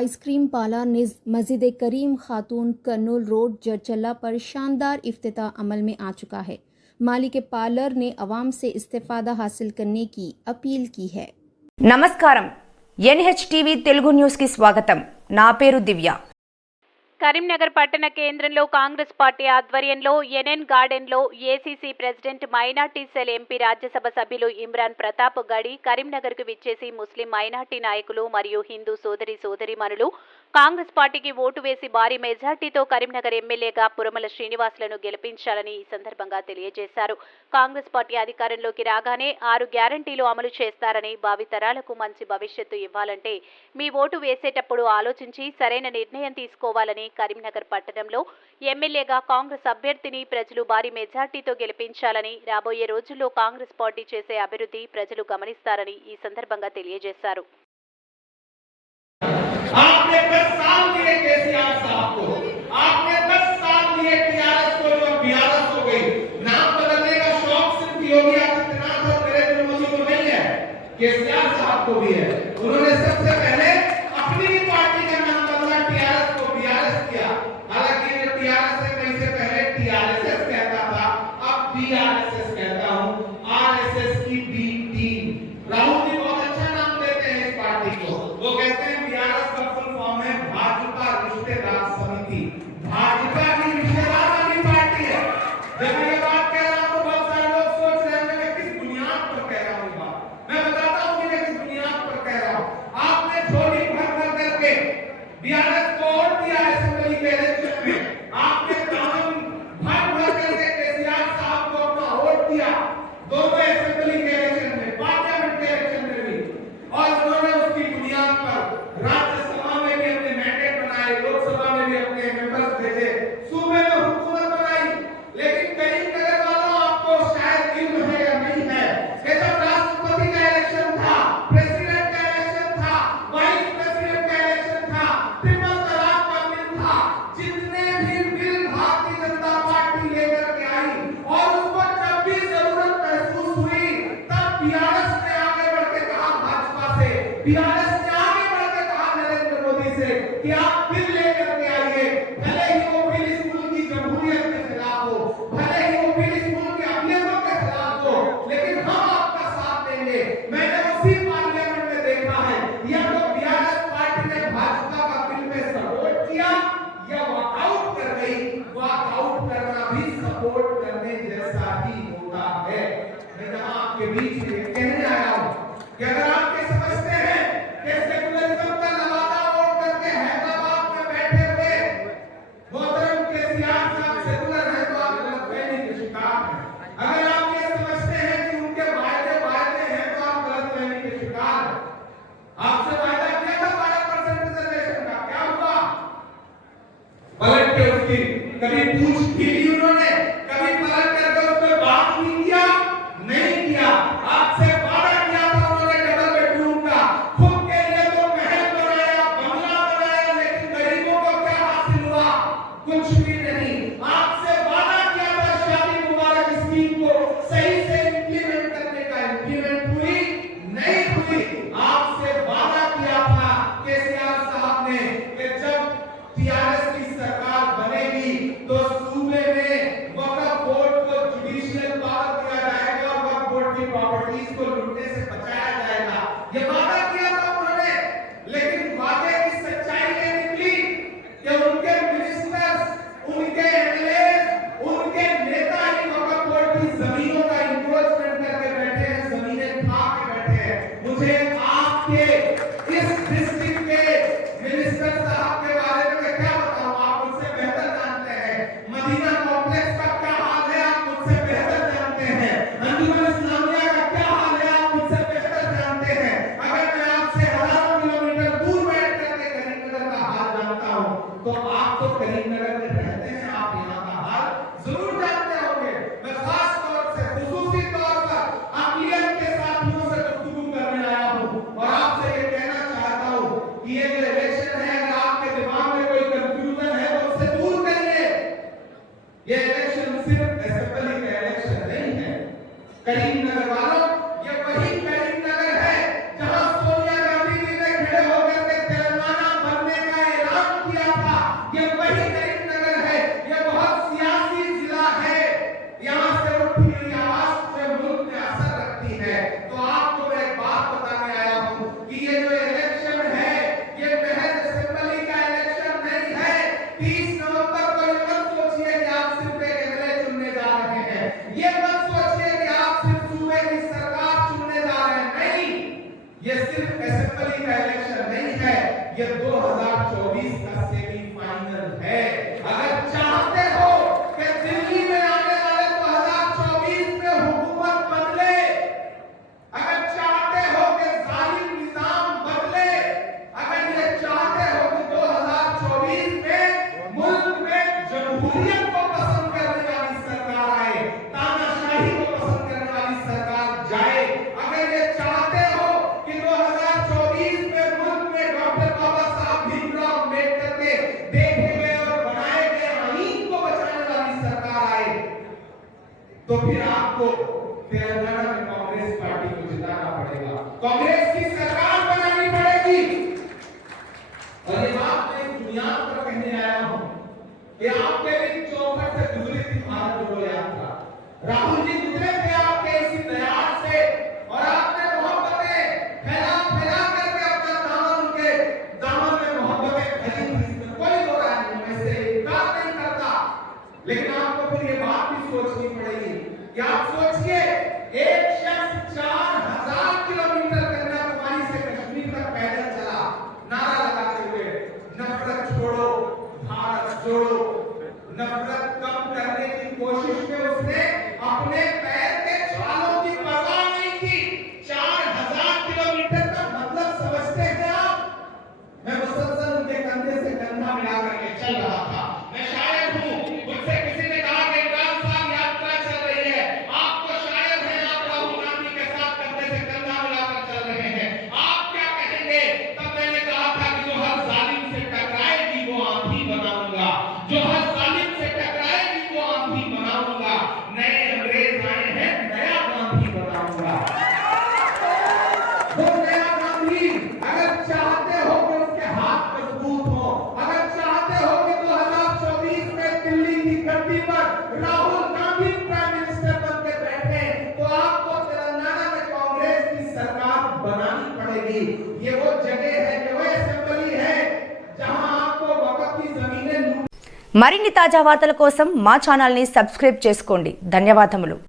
Ice cream parlour मस्जिद करीम खातून Kurnool road Jadcherla पर शानदार इफ्तिताह अमल में आ चुका है। मालिक पार्लर ने अवाम से इस्तेफादा हासिल करने की अपील की है। నమస్కారం NHTV తెలుగు న్యూస్ కి స్వాగతం। నా పేరు దివ్య। కరీంనగర్ పట్టణ కేంద్రంలో కాంగ్రెస్ పార్టీ ఆధ్వర్యంలో ఎన్ఎన్ గార్డెన్లో ACC president minority cell MP Rajya Sabha సభ్యులు ఇమ్రాన్ ప్రతాప్ గడి కరీంనగర్కు విచ్చేసి ముస్లిం మైనార్టీ నాయకులు మరియు హిందూ సోదరీమణులు కాంగ్రెస్ పార్టీకి ఓటు వేసి భారీ మెజార్టీతో కరీంనగర్ ఎమ్మెల్యేగా పురమల శ్రీనివాసులను గెలిపించాలని ఈ సందర్భంగా తెలియజేశారు। కాంగ్రెస్ పార్టీ అధికారంలోకి రాగానే 6 గ్యారంటీలు అమలు చేస్తారని, భావితరాలకు మంచి భవిష్యత్తు ఇవ్వాలంటే మీ ఓటు వేసేటప్పుడు ఆలోచించి సరైన నిర్ణయం తీసుకోవాలని, కరీంనగర్ పట్టణంలో ఎమ్మెల్యేగా కాంగ్రెస్ అభ్యర్థిని ప్రజలు భారీ మెజార్టీతో గెలిపించాలని, రాబోయే రోజుల్లో కాంగ్రెస్ పార్టీ చేసే అభివృద్ధి ప్రజలు గమనిస్తారని ఈ సందర్భంగా తెలియజేశారు। आपने 10 साल दिए केसीआर साहब को, आपने 10 साल दिए टीआरएस को, जो बीआरएस हो गई। नाम बदलने का शौक सिर्फ योगी आदित्यनाथ और नरेंद्र मोदी को नहीं है, केसीआर साहब को भी है। उन्होंने सबसे पहले अपनी पार्टी का नाम बदला, टीआरएस को बीआरएस किया। हालांकि टीआरएस से मैं इससे पहले टीआरएसएस कहता था, अब बीआरएसएस कहता हूं। आरएसएस की बी टीम। राहुल जी बहुत अच्छा नाम देते हैं इस पार्टी को। वो कहते हैं बीआरएस का फुल फॉर्म है भाजपा रिश्तेदार समिति। भाजपा की रिश्तेदार वाली पार्टी है। जब मैं ये बात कह रहा हूं तो बहुत सारे लोग सोच रहे हैं मैं किस बुनियाद पर कह रहा हूं बात। मैं बताता हूं कि मैं किस बुनियाद पर कह रहा हूं। आपने झोली भर भर करके बीआरएस को वोट दिया असेंबली के इलेक्शन में। आपने कानून भर भर करके केसीआर साहब को अपना वोट दिया, दोनों असेंबली के इलेक्शन में, पार्लियामेंट के इलेक्शन में भी। और उन्होंने उसकी बुनियाद पर राज्यसभा में भी अपने मैंडेट बनाए, लोकसभा में भी अपने मेंबर्स भेजे, सूबे में हुकूमत बनाई। लेकिन करीमनगर वालों, आपको शायद इल्म है या नहीं है कि जब राष्ट्रपति का इलेक्शन था, प्रेसिडेंट का इलेक्शन था, वाइस प्रेसिडेंट का इलेक्शन था, ट्रिपल तलाक का बिल था, जितने भी बिल भारतीय जनता पार्टी लेकर के आई और उसको जब भी जरूरत महसूस हुई तब बीआरएस ने आगे बढ़ के कहा भाजपा से, बीआरएस ने आगे बढ़ के कहा नरेंद्र मोदी से कि आप बिल लेकर के आइए। भले ही वो बिल इस मुल्क की जमहूरियत के खिलाफ हो, भले ही वो बिल इस मुल्क के अमलियतों के खिलाफ हो, लेकिन हम आपका साथ देंगे। मैंने उसी पार्लियामेंट में देखा है, या तो बीआरएस पार्टी ने भाजपा का बिल में सपोर्ट किया या वॉकआउट कर गई। वॉकआउट करना भी सपोर्ट करने जैसा ही होता है। मैं जहां आपके बीच में कहने आया हूं कि अगर आप ये समझते हैं कि सेकुलरिज्म का नवादा वोट करके हैदराबाद में बैठे हुए मोहतरम केसीआर साहब सेकुलर हैं तो आप गलतफहमी के शिकार हैं। अगर आप ये समझते हैं कि उनके वायदे हैं तो आप गलतफहमी के शिकार हैं। आपसे वायदा किया था 12% रिजर्वेशन का, क्या हुआ? पलट के उसकी कभी पूछ भी ली उन्होंने, कभी पलट करके उस पर बात भी किया नहीं किया। आपसे वादा किया था उन्होंने डबल बेडरूम का, खुद के लिए तो महल बनाया, बंगला बनाया, लेकिन गरीबों को क्या हासिल हुआ? कुछ भी नहीं। आपसे वादा किया था शादी मुबारक स्कीम को सही से इंप्लीमेंट करने का, इंप्लीमेंट हुई नहीं हुई। आपसे वादा किया था केसीआर साहब ने कि जब टीआरएस की सरकार बनेगी तो सूबे में वक्फ बोर्ड को जुडिशियल पावर दिया जाएगा और वक्फ बोर्ड की प्रॉपर्टीज को लूटने से बचाया जाएगा। ये वादा किया था उन्होंने, लेकिन वादे की सच्चाई ये निकली कि उनके मिनिस्टर्स, उनके एमएलए, उनके नेता ही वक्फ बोर्ड की जमीनों का इंक्रोचमेंट करके बैठे हैं, जमीनें खा के बैठे हैं। मुझे आपके इस डिस्ट्रिक्ट के मिनिस्टर साहब के बारे में मैं क्या बताऊं, आप मुझसे बेहतर जानते हैं। मदीना कॉम्प्लेक्स का क्या हाल है आप मुझसे बेहतर जानते हैं। अंजुमन इस्लामिया का क्या हाल है आप मुझसे बेहतर जानते हैं। अगर मैं आपसे हजारों किलोमीटर दूर बैठ करके करीमनगर का हाल जानता हूं तो आप तो करीमनगर में रहते हैं, आप यहाँ का हाल जरूर जानते होंगे। मैं खास तौर से, खुसूसी तौर पर अक़लियत के साथियों से गुफ्तगू करने आया हूं और आपसे ये कहना चाहता हूं कि ये जो इलेक्शन है, अगर आपके दिमाग में कोई कंफ्यूजन है तो उसे दूर करिए। ये इलेक्शन सिर्फ असेंबली का इलेक्शन नहीं है। करीमनगर वालों, ये वही करीमनगर है जहां सोनिया गांधी जी ने खड़े होकर के तेलंगाना बनने 30 नवंबर को ये मत सोचिए कि आप सिर्फ एक एमएलए चुनने जा रहे हैं, ये मत सोचिए कि आप सिर्फ सूबे की सरकार चुनने जा रहे हैं। नहीं, ये सिर्फ असेंबली का इलेक्शन नहीं है, ये 2024 का सेमीफाइनल है। अगर चाहते हो कि दिल्ली में आने वाले 2024 में हुकूमत बदले, अगर चाहते हो कि जालिम निजाम बदले, अगर ये चाहते हो कि 2024 में मुल्क में जमहूरियत को पसंद करने वाली सरकार आए, तानाशाही को पसंद करने वाली सरकार जाए, अगर ये चाहते हो कि 2024 में मुल्क में डॉक्टर बाबा साहब भीमराव अम्बेडकर के देखे गए और बनाए गए आईन को बचाने वाली सरकार आए, तो फिर आपको तेलंगाना में कांग्रेस पार्टी को जिताना पड़ेगा, कांग्रेस की सरकार बनानी पड़ेगी। और ये बात मैं इस बुनियाद पर कहने आया हूं कि आपके दिन चौखट से गुजरी थी भारत जोड़ो यात्रा, राहुल जी गुजरे थे आपके इसी दयाल से, और आपने मोहब्बतें फैला फैला करके अपना दामन उनके दामन में मोहब्बतें भरी थी, इसमें कोई दो राय नहीं, मैं इससे इनकार नहीं करता। लेकिन आपको फिर ये बात भी सोचनी पड़ेगी कि आप सोचिए, एक शख्स 4000 किलोमीटर कन्याकुमारी से कश्मीर तक पैदल चला, नारा लगाते हुए नफरत छोड़ो भारत जोड़ो। नफरत कम करने की कोशिश में उसने अपने पैर के छालों की परवाह नहीं की। 4000 किलोमीटर का मतलब समझते हैं आप? मैं मुसलसल उनके कंधे से कंधा मिला करके चल रहा था, मैं शायद हूं, मुझसे किसी ने कहा कि इमरान साहब यात्रा चल रही है, आपको शायद है आप राहुल गांधी के साथ कंधे से कंधा मिलाकर चल रहे हैं, आप क्या कहेंगे? तब मैंने कहा था कि जो हर जालिम से टकराएगी वो आंधी बनाऊंगा, जो हर जालिम से टकराएगी वो आंधी बनाऊंगा, नए अंग्रेज आए हैं, नया गांधी बनाऊंगा। वो नया गांधी, अगर चाहते हो कि उसके हाथ मजबूत हो, अगर चाहते हो कि 2024 में दिल्ली की गद्दी पर राहुल गांधी प्राइम मिनिस्टर बन के बैठे, तो आपको तेलंगाना में कांग्रेस की सरकार बनानी पड़ेगी। ये वो जगह है, ये वो असेंबली है जहां आपको वक्त की जमीनें మరిన్ని తాజా వార్తల కోసం మా ఛానల్ని సబ్స్క్రైబ్ చేసుకోండి. ధన్యవాదములు.